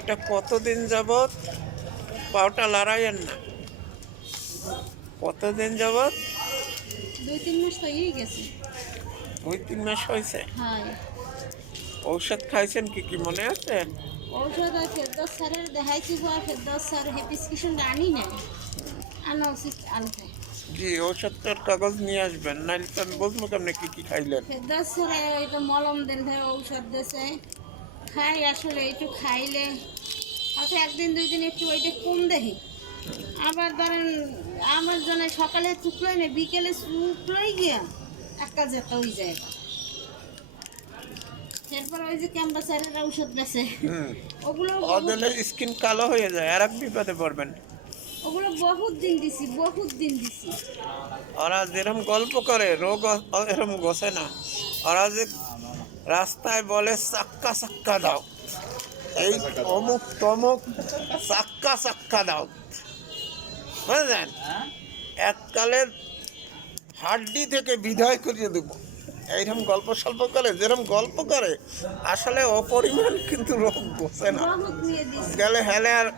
এটা কতদিন যাবত পাওটা লড়াইয়ের না? কতদিন যাবত? 2-3 মাস তো হয়েই গেছে। 2-3 মাস হয়েছে। হ্যাঁ, ঔষধ খাইছেন কি কি মনে আছে? ঔষধ আর ফেরদৌস স্যারের দেখাইছি, ফেরদৌস স্যার প্রেসক্রিপশনটা আনি না, আনা উচিত আনতে। জি, ঔষধটার কাগজ নিয়ে আসবেন, নাইলে তো আমি বুঝবো কেমনে কি কি খাইলেন। ফেরদৌস স্যারে ওইটা মলম দেন, ঔষধ দিয়েছে, খাই আসলে একটু খাইলে হয়তো 1-2 দিন একটু ওইটা কম দেখি। আবার ধরেন আমার জন্য সকালে চুকলোই না, বিকেলে চুকলোই গিয়া একটা যেতে ওই জায়গা। এরপর ওই যে ক্যাম্পাসারের ঔষধ বেছে, ওগুলো ওদের স্কিন কালো হয়ে যায়, আর এক বিপদে পড়বেন। ওগুলো বহুত দিন দিছি, বহুত দিন দিছি। ওরা যেরকম গল্প করে রোগ এরকম গছে না। ওরা যে রাস্তায় বলে চাক্কা চাক্কা দাও, এই অমুক তমুক চাক্কা চাক্কা দাও, বুঝলেন? এককালের হাড্ডি থেকে বিদায় করিয়ে দেবো, এইরকম গল্প সল্প করে, যেরকম গল্প করে আসলে অপরিমাণ কিন্তু রোগ বসে না। বহুত নিয়ে দিছি। গেলে হেলে আর